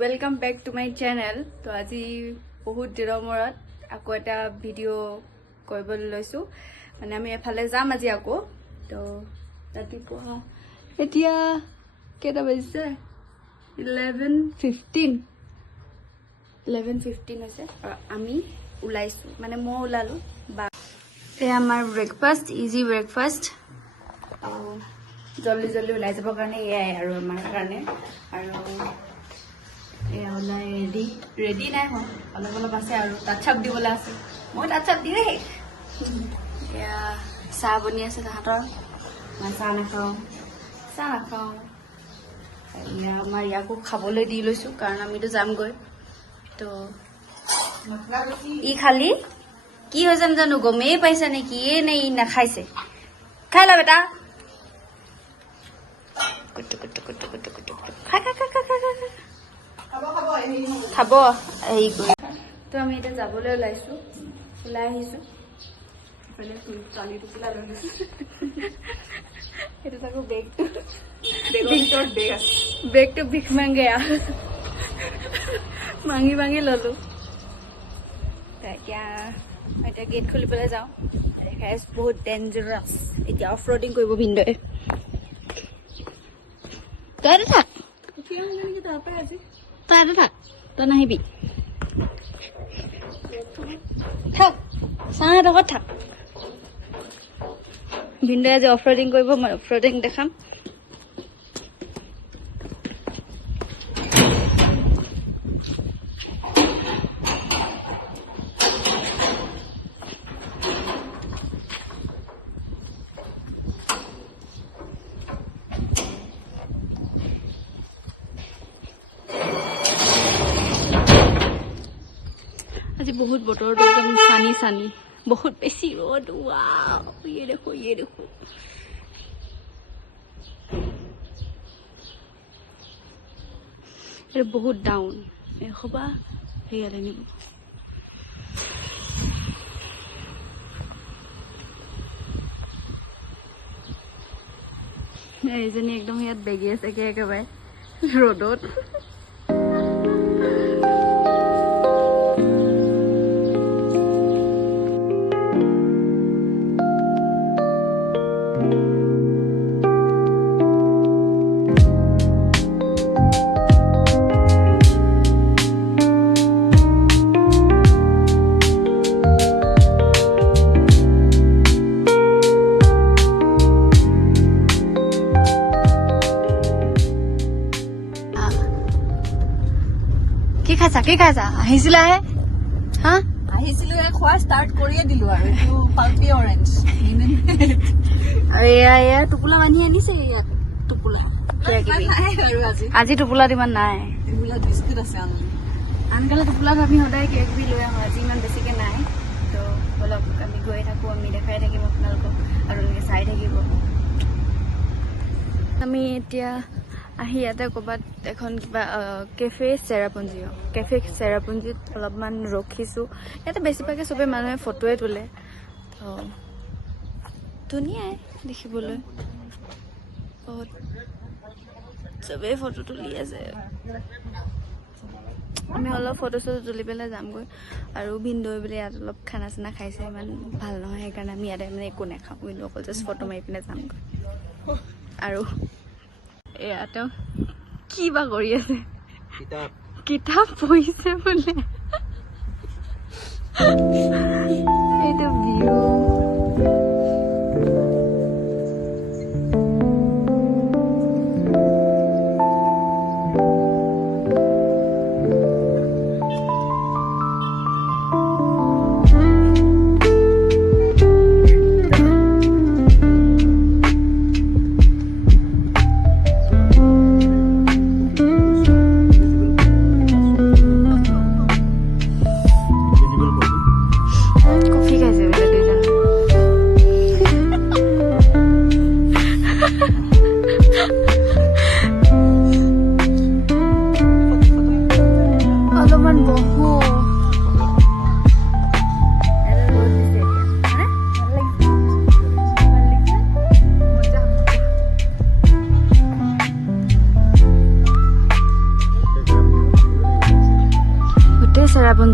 Welcome back to my channel. तो आज बहुत दिनर मूरत आको एटा भिडिओ কৰিবলৈ লৈছো মানে আমি এফালে যাম আজি আকৌ। তো ৰাতিপুৱা এতিয়া কেইটা বাজিছে 11:15 হৈছে আৰু আমি ওলাইছো মানে মই ওলালো বা এই আমাৰ ব্ৰেকফাষ্ট ইজি ব্ৰেকফাষ্ট তো জলদি জলদি ওলাই যাব কাৰণে এয়াই আৰু আমাৰ কাৰণে আৰু रेडी ना हो अलग अलग आसे ताछाप दिबले आसे मैं ताछाप दिए या चाह बनी आसे ताहातर मैं चाह नाखाओ आमार याको खाबले दी लैसो कारण आमितो जाम गई तो इ खाली की हो जानो गमे पाइसा ने कि ए ने इ नाखाइसे खाइ ला बेटा कुटु कुटु कुटु कुटु कुटु खा खा खा खा खा খাব এই গৈ তো আমি এটা যাবলৈ ওলাইছো ওলাই আহিছো মানে ট্ৰলি টুকুলা লৈ লৈছো এটা তাকো বেগটো ভিতৰত বেগ আছে বেগটো ভিক মাংগে মাংগি মাংগি ললো এতিয়া এটা গেট খুলিবলৈ যাওঁ গাইস বহুত ডেঞ্জাৰাছ এতিয়া অফ ৰডিং কৰিব ভিন্দয়ে তাতে থাক উঠিয়া মানে তাপে আজি তাতে থাক তই নাহিবি থাক চাহৰ লগত থাক ভিন্দয়ে আজি অফ ৰডিং কৰিব মই অফ ৰডিং দেখাম आज बहुत बटर एकदम सानी सानी बहुत बेसी रोड वाओ ये देखो ये बहुत डाउन ये खबा हेया लेनी एजनी एकदम यात बेगी আছে কে একেবাৰে रोडत কি খাইছা আহিছিলা হে হা আহিছিলো খোৱা ষ্টাৰ্ট কৰিয়ে দিলো আৰু এইটো পাল্পি অৰেঞ্জ আৰে আয়া টুপুলা বানি আনিছে ইয়াত টুপুলা আজি টুপুলাত ইমান নাই টুপুলা বিস্কুট আছে আনকালে টুপুলাত আমি সদায় কেক বি লৈ আহোঁ আজি ইমান বেছিকে নাই তো অলপ আমি গৈ থাকো আমি দেখাই থাকিম আপোনালোকক আৰু এনেকৈ চাই থাকিব আমি এতিয়া আহি ইয়াতে ক'ৰবাত এখন কিবা কেফে চেৰাপুঞ্জীত অলপমান ৰখিছোঁ ইয়াতে বেছিভাগে চবে মানুহে ফটোৱে তোলে তো ধুনীয়াই দেখিবলৈ বহুত চবেই ফটো তুলি আছে আমি অলপ ফটো চটো তুলি পেলাই যামগৈ আৰু ভিন্দৈ বোলে ইয়াত অলপ খানা চানা খাইছে ইমান ভাল নহয় সেইকাৰণে আমি ইয়াতে মানে একো নাখাওঁ কিন্তু অকল জাষ্ট ফটো মাৰি পিনে যামগৈ আৰু এয়াতো কি বা কৰি আছে কিতাপ পঢ়িছে বোলে এইটো ভিউ কফি খাইছে বোলে দুইজন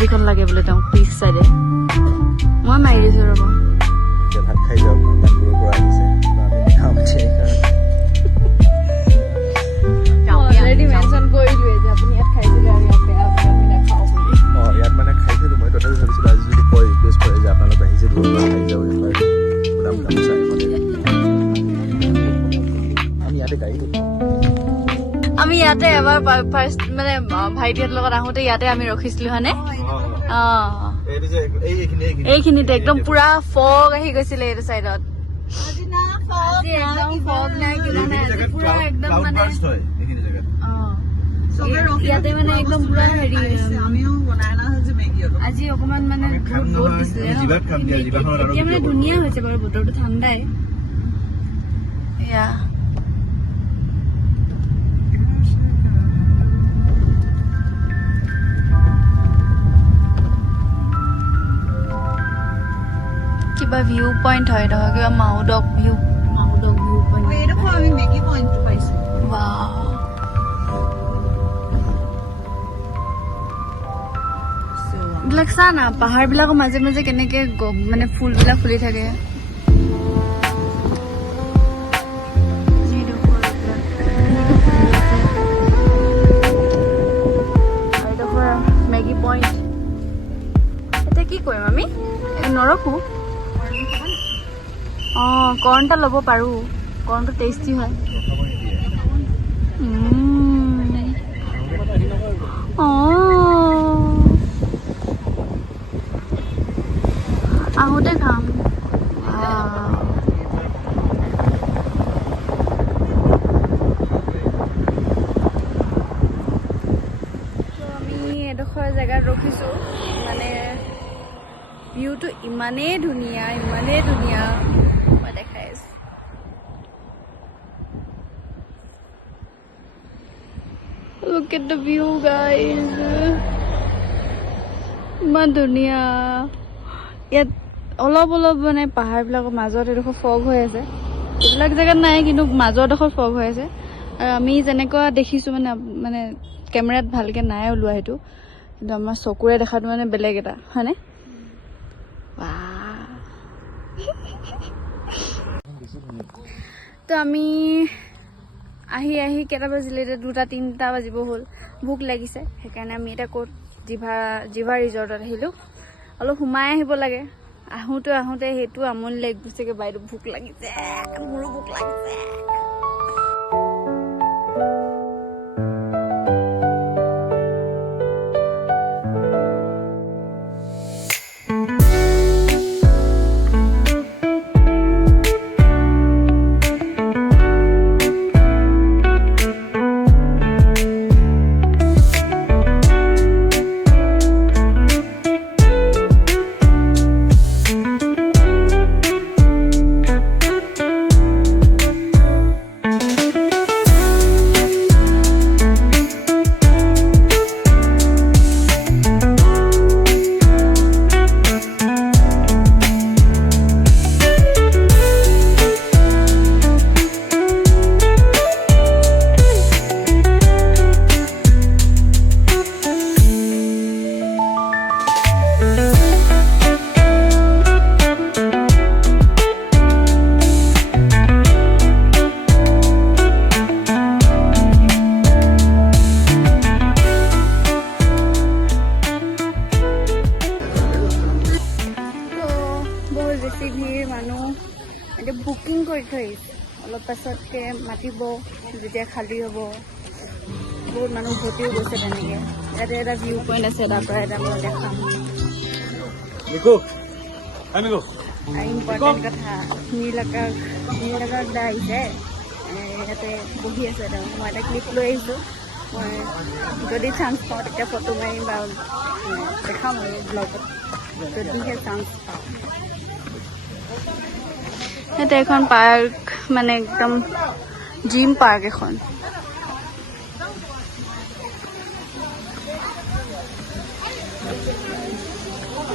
যিখন লাগে বোলে তেওঁক পিছ চাইডে মই মাৰি দিছোঁ ৰ'ব ভাত খাই যাওক ইমান দূৰৰ পৰা আহিছে আমি নাখাওঁ অলৰেডি মেনশ্যন কৰিলোৱে যে আপুনি ইয়াত খাইছিলে আৰু আমি নাখাওঁ বুলি ইয়াত মানে খাইছিলোঁ মই তথাপি ভাবিছিলোঁ আজি যদি কয় ৰিকুৱেষ্ট কৰে যে আপোনালোক আহিছে দূৰৰ পৰা খাই যাওঁ এবাৰ গোলাম গামোচা আমি ইয়াতে গাড়ী আমি ইয়াতে এবাৰ ফাৰ্ষ্ট মানে ভাইটিহঁতৰ লগত আহোঁতে ইয়াতে আমি ৰখিছিলোঁ হয়নে এইখিনিতে একদম পুৰা ফগ আহি গৈছিলে এইটো চাইডত ইয়াতে মানে একদম পুৰা হেৰি আজি অকমান মানে ৰ'দ দিছিলে এতিয়া মানে ধুনীয়া হৈছে বাৰু বতৰটো ঠাণ্ডাই এয়া কিবা ভিউ পইণ্ট হয় নহয় কিবা মাউডক ভিউ পইণ্ট এইবিলাক চা না পাহাৰ বিলাকৰ মাজে মাজে কেনেকে মানে ফুলবিলাক ফুলি থাকে মেগী পইণ্ট এতিয়া কি কৰিম আমি নৰখো কৰ্ণ এটা ল'ব পাৰোঁ কৰ্ণটো টেষ্টি হয় আহোঁতে খাম আমি এডোখৰ জেগাত ৰখিছোঁ মানে ভিউটো ইমানেই ধুনীয়া মই দেখাই আছোঁ Look at the view guys ইমান ধুনীয়া ইয়াত অলপ মানে পাহাৰবিলাকৰ মাজত এডোখৰ ফগ হৈ আছে এইবিলাক জেগাত নাই কিন্তু মাজৰ এডোখৰ ফগ হৈ আছে আৰু আমি যেনেকুৱা দেখিছোঁ মানে কেমেৰাত ভালকৈ নাই ওলোৱা সেইটো কিন্তু আমাৰ চকুৰে দেখাটো মানে বেলেগ এটা হয়নে তো আমি আহি কেইটা বাজিলে এতিয়া 2-3টা বাজিব হ'ল ভোক লাগিছে সেইকাৰণে আমি এতিয়া ক'ত জিভা ৰিজৰ্টত আহিলোঁ অলপ সোমাই আহিব লাগে আহোঁতে সেইটো আমনি লাগি গৈছেগৈ বাইদেউ ভোক লাগিছে মোৰো ভোক লাগিছে বুকিং কৰি থৈ অলপ পাছতকে মাতিব যেতিয়া খালী হ'ব বহুত মানুহ ভৰ্তিও গৈছে তেনেকৈ ইয়াতে এটা ভিউ পইণ্ট আছে তাৰ পৰা এটা মই দেখাম ইম্পৰ্টেণ্ট কথা নীল আকাশ দা আহিছে ইয়াতে বহি আছে তেওঁ মই এটা ক্লিপ লৈ আহিছোঁ মই যদি চান্স পাওঁ তেতিয়া ফটো মাৰিম বা দেখাম আৰু ব্লগত যদিহে চান্স পাওঁ ইয়াতে এখন পাৰ্ক মানে একদম জিম পাৰ্ক এখন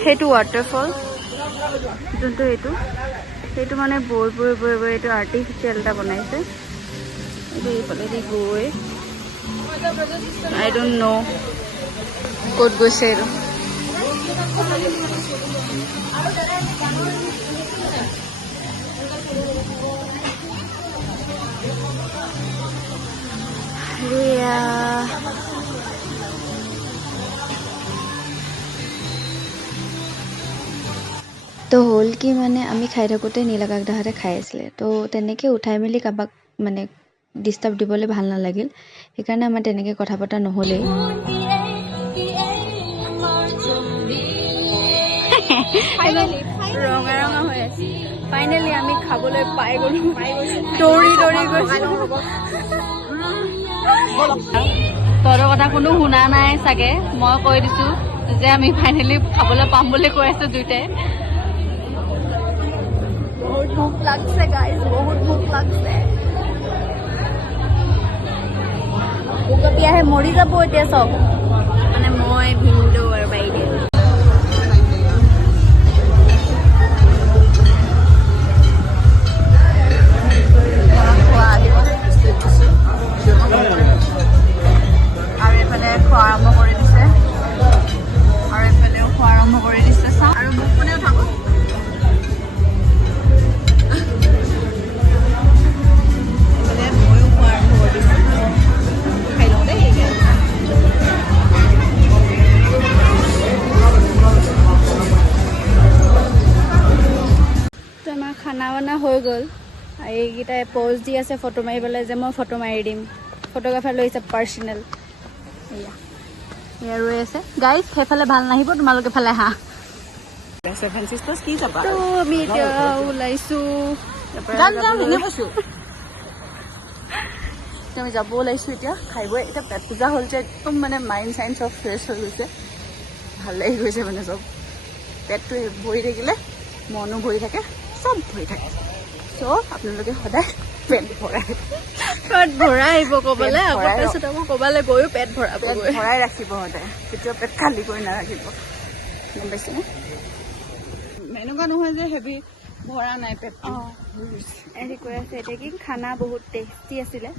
সেইটো ৱাটাৰফল যোনটো সেইটো মানে বৈ এইটো আৰ্টিফিচিয়েল এটা বনাইছে এইটো এইফালেদি গৈ আই ডোন্ট ন' ক'ত গৈছে এইটো তো হ'ল কি মানে আমি খাই থাকোঁতে নীলকাকদাহঁতে খাই আছিলে তো তেনেকৈ উঠাই মেলি কাৰোবাক মানে ডিষ্টাৰ্ব দিবলৈ ভাল নালাগিল সেইকাৰণে আমাৰ তেনেকৈ কথা পতা নহ'লেই ৰঙা ৰঙা হৈ আছে ফাইনেলি আমি খাবলৈ পাই গ'লো দৌৰি দৌৰি গৈছোঁ তহঁতৰ কথা কোনো শুনা নাই চাগে মই কৈ দিছোঁ যে আমি ফাইনেলি খাবলৈ পাম বুলি কৈ আছোঁ দুইটাই বহুত ভোক লাগছে গাইজ বহুত ভোক লাগছে ভোক এতিয়াহে মৰি যাব এতিয়া চব মানে মই ভিন্দু আৰু বাইদেউ আৰু এইফালে খোৱা আৰম্ভ কৰি দিছে আৰু এইফালেও খোৱা আৰম্ভ কৰি দিছে চাওঁ আৰু মোক কোনেও থাকক আমাৰ খানা বানা হৈ গ'ল এইকেইটাই প'জ দি আছে ফটো মাৰিবলৈ যে মই ফটো মাৰি দিম ফটোগ্ৰাফাৰ লৈছে পাৰ্চনেল এয়া এয়া ৰৈ আছে গাইজ সেইফালে ভাল নাহিব তোমালোকে ফালে আহা তো আমি এতিয়া ওলাইছোঁ আমি যাব ওলাইছোঁ এতিয়া খাই বৈ এতিয়া পেট পূজা হ'ল যে একদম মানে মাইণ্ড চাইণ্ড চব ফ্ৰেছ হৈ গৈছে ভাল লাগি গৈছে মানে চব পেটটো ভৰি থাকিলে মনো ভৰি থাকে চব ভৰি থাকে চ' আপোনালোকে সদায় পেট ভৰাই আহিব ক'বলৈ আকৌ তাৰপিছত আকৌ ক'বলৈ গৈও পেট ভৰাই ৰাখিব সদায় কেতিয়াও পেট খালী কৰি নাৰাখিব গম পাইছেনে এনেকুৱা নহয় যে হেভি ভৰা নাই পেট এনে কৈ আছে এতিয়া কি খানা বহুত টেষ্টি আছিলে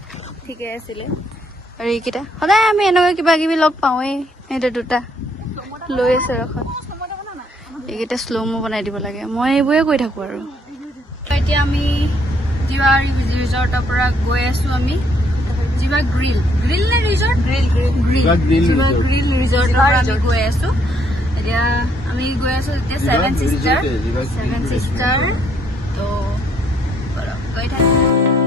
ঠিকে আছিলে আৰু এইকেইটা সদায় আমি এনেকুৱা কিবা কিবি লগ পাওঁৱেই এইটো দুটা লৈ আছে ৰখত এইকেইটা শ্ল' মো বনাই দিব লাগে মই এইবোৰে কৈ থাকোঁ আৰু এতিয়া আমি জিৱা ৰিজৰ্টৰ পৰা গৈ আছোঁ আমি জিৱা গ্ৰিল নে ৰিজৰ্ট জিৱা গ্ৰিল ৰিজৰ্টৰ পৰা আমি গৈ আছোঁ এতিয়া আমি গৈ আছোঁ এতিয়া ছেভেন চিষ্টাৰ তো গৈ থাকোঁ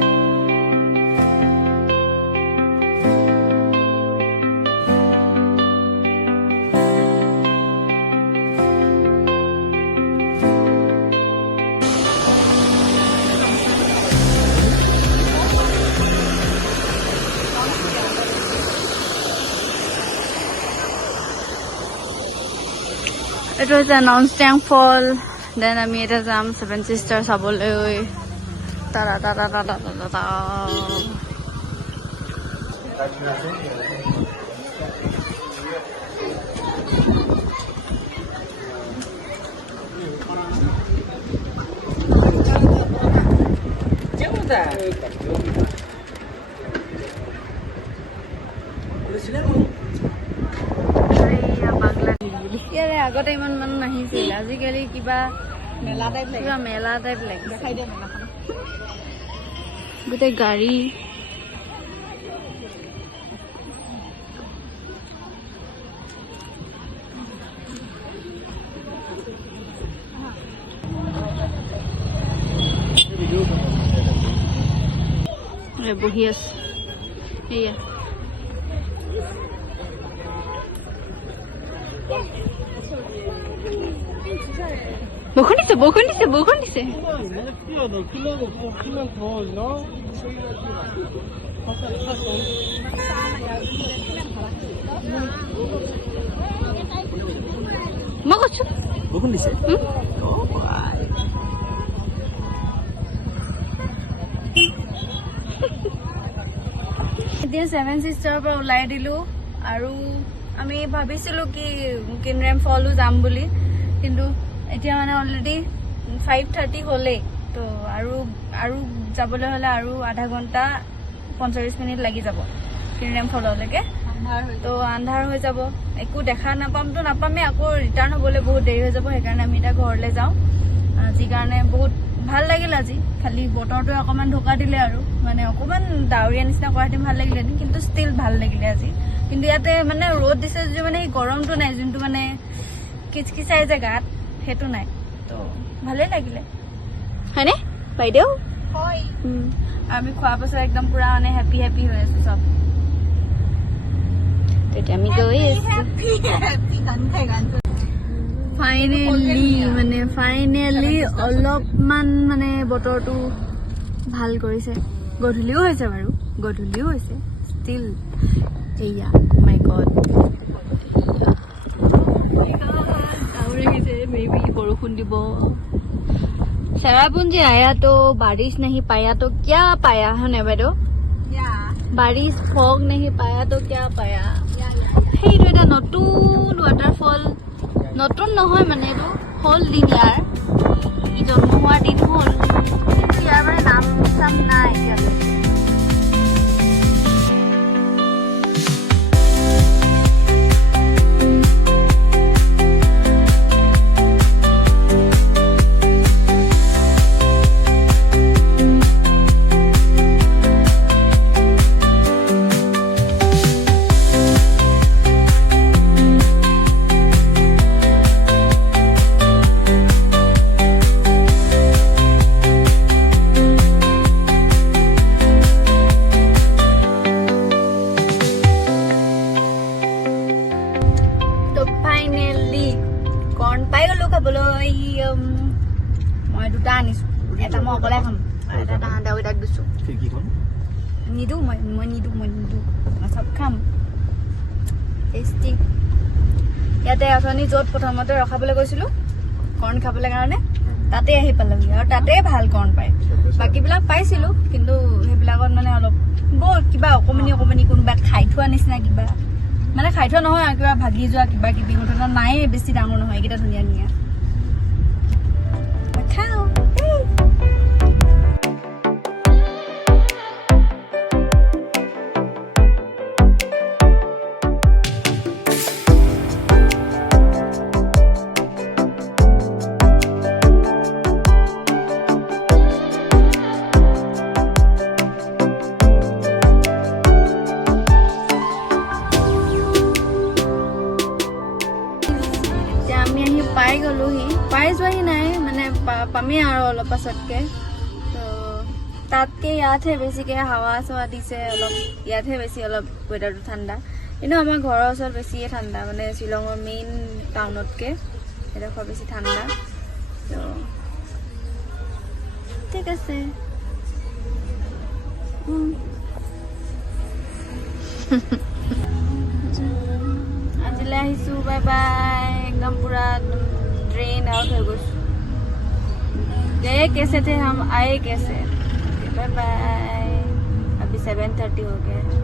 এইটো হৈছে ননষ্টেং ফল দেন আমি এতিয়া যাম ছেভেন চিষ্টাৰ চাবলৈ টাটা টাটা টাটা টাটা ইয়াৰে আগতে ইমান মানুহ নাহিছিল আজিকালি কিবা মেলা টাইপ লাগে দেখাই দিয়ে মেলাখন গোটেই গাড়ী বহি আছে এয়া বৰষুণ দিছে মই কৈছো বৰষুণ দিছে এতিয়া ছেভেন চিষ্টাৰৰ পৰা ওলাই দিলোঁ আৰু আমি ভাবিছিলোঁ কি কিনৰেম ফলো যাম বুলি কিন্তু এতিয়া মানে অলৰেডি 5:30 হ'লেই তো আৰু যাবলৈ হ'লে আৰু আধা ঘণ্টা 45 মিনিট লাগি যাব কিনৰেম ফললৈকে তো আন্ধাৰ হৈ যাব, একো দেখা নাপামেই, আকৌ ৰিটাৰ্ণ হ'বলৈ বহুত দেৰি হৈ যাব। সেইকাৰণে আমি এতিয়া ঘৰলৈ যাওঁ। যি কাৰণে বহুত ভাল লাগিল আজি, খালি বতৰটোৱে অকণমান ঢোকা দিলে আৰু মানে অকণমান ডাৱৰীয়া নিচিনা কৰাহেঁতেন ভাল লাগিলে, কিন্তু ষ্টিল ভাল লাগিলে আজি। কিন্তু ইয়াতে মানে ৰ'দ দিছে যদিও মানে গৰমটো নাই, যোনটো মানে কিচকিচাই যে গাত, সেইটো নাই। তো ভালেই লাগিলে, হয়নে বাইদেউ? হয়। আমি খোৱাৰ পাছত একদম পুৰা মানে হেপী হৈ আছো চব। তেতিয়া আমি গৈ আছো ফাইনেলি অলপমান মানে বতৰটো ভাল কৰিছে। গধূলিও হৈছে বাৰু, ষ্টিল এয়া মাই গড মেবি বৰষুণ দিব। চেৰাপুঞ্জি आया तो बारिश नहीं पाया तो क्या पाया, है ना বাইদেউ? बारिश फॉग नहीं पाया तो क्या पाया। সেইটো এটা নতুন ৱাটাৰফল, নতুন নহয় মানে এইটো হ'ল দিন, ইয়াৰ ই জন্ম হোৱাৰ দিন হ'ল, কিন্তু ইয়াৰ মানে নাম চাম নাই এতিয়ালৈকে। মই দুটা আনিছো, এটা মই অকলে খাম, এটা তাহাঁতক দিছো। নিদো মই চব খাম। টেষ্টি। ইয়াতে অথনি য'ত প্ৰথমতে ৰখাবলৈ গৈছিলো কৰ্ণ খাবলৈ কাৰণে, তাতে আহি পালোহি, আৰু তাতে ভাল কৰ্ণ পায়। বাকীবিলাক পাইছিলো, কিন্তু সেইবিলাকত মানে অলপ বৰ কিবা অকণমানি কোনোবা খাই থোৱা নিচিনা, কিবা মানে খাই থোৱা নহয় আৰু কিবা ভাগি যোৱা কিবা কিবি মুঠতে নাই, বেছি ডাঙৰ নহয়, এইকেইটা ধুনীয়া খাওঁ। পাই গ'লোহি, পাই যোৱাহি নাই মানে পামেই আৰু অলপ পাছতকে। তো তাতকে ইয়াতহে বেছিকৈ হাৱা চাৱা দিছে অলপ, ইয়াতহে বেছি অলপ ৱেডাৰটো ঠাণ্ডা। কিন্তু আমাৰ ঘৰৰ ওচৰত বেছিয়ে ঠাণ্ডা, মানে শ্বিলঙৰ মেইন টাউনতকৈ এডোখৰ বেছি ঠাণ্ডা। তো ঠিক আছে, আজিলৈ আহিছোঁ, বাই বাই। एकदम पूरा ड्रेन आउट हो गए, गए कैसे थे हम, आए कैसे। Bye bye. अभी 7:30 हो गए।